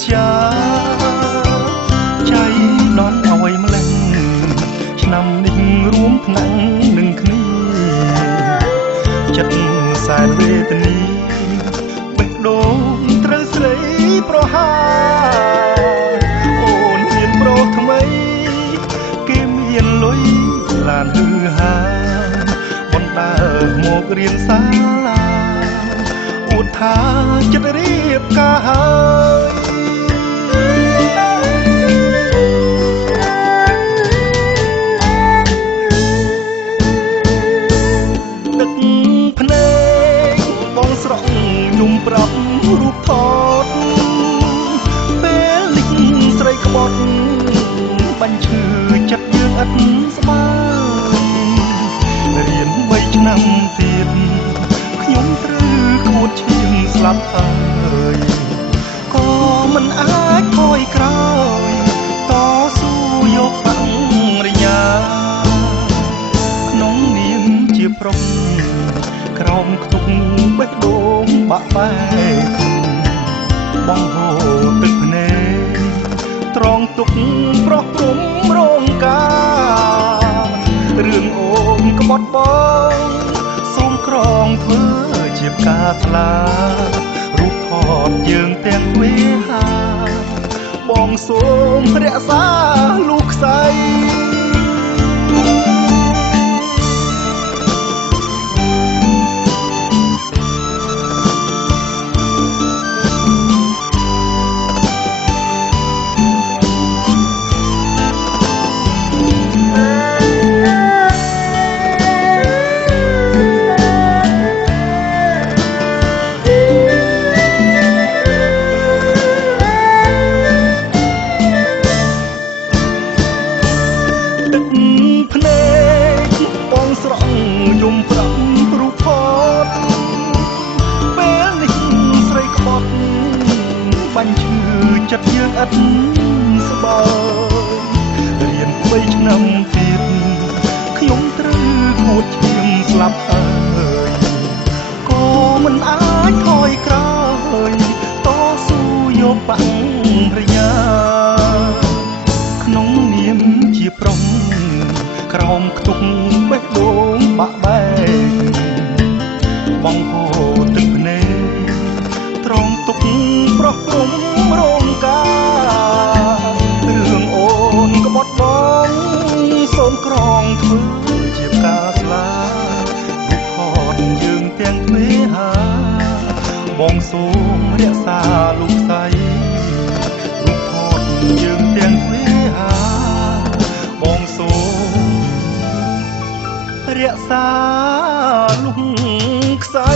ស្យាចៃដនអ្វីម្លេះឆ្នាំនេះរួមថ្នាំងនឹងគ្នាចិត្តសែនវេទនីបេះដូងត្រូវស្រីប្រហាអូនមានប្រុសថ្មីគេមានលុយឡានហឺហាបណ្ដើរមករៀនសាលាអួតថាចិត្តរៀបការហើយដឹកភ្នែកបងស្រក់យំប្រាប់រូបថតពេលលិចស្រីក្បត់បាញ់ឈឺចិត្តយើងឥតស្បើរៀន3ឆ្នាំទៀតខ្ញុំត្រូវគួតឈាមស្លាប់ហើយក៏មិនអាចថយក្រោយតស៊ូយកបរិញ្ញាក្នុងនាមជាប្រុសក្រោមខ្ទប់បេះដូងបាក់បែកបងហូរទឹកភ្នែកត្រង់ទុកប្រុសព្រំរងការរឿងអូនក្បត់បងសូមក្រងធ្វើជាផ្កាស្លារូបថតយើងទាំងវេហាបងសូមរក្សាលូកខ្សែយំប្រាំរូបថតពេលនេះស្រីក្បត់បាញ់ឈឺចិត្តយើងឥតស្បើយរៀន3ឆ្នាំទៀតខ្ញុំត្រូវខូចឈាមស្លាប់ហើយក៏មិនអាចថយក្រោយតស៊ូយកបរិញ្ញាក្នុងនាមជាប្រុសក្រោមខ្ទប់បេះដូងបាក់បែកបងហូរទឹកភ្នែកត្រង់ទុកប្រុសព្រំរងការរឿងអូនក្បត់បងសូមក្រងធ្វើជាផ្កាស្លារូបថតយើងទាំងទ្វេហាបងសូមរក្សាលូកស្អីរូបថតយើងទាំងទ្វេហាបងសូមរក្សាលុងខ្សែ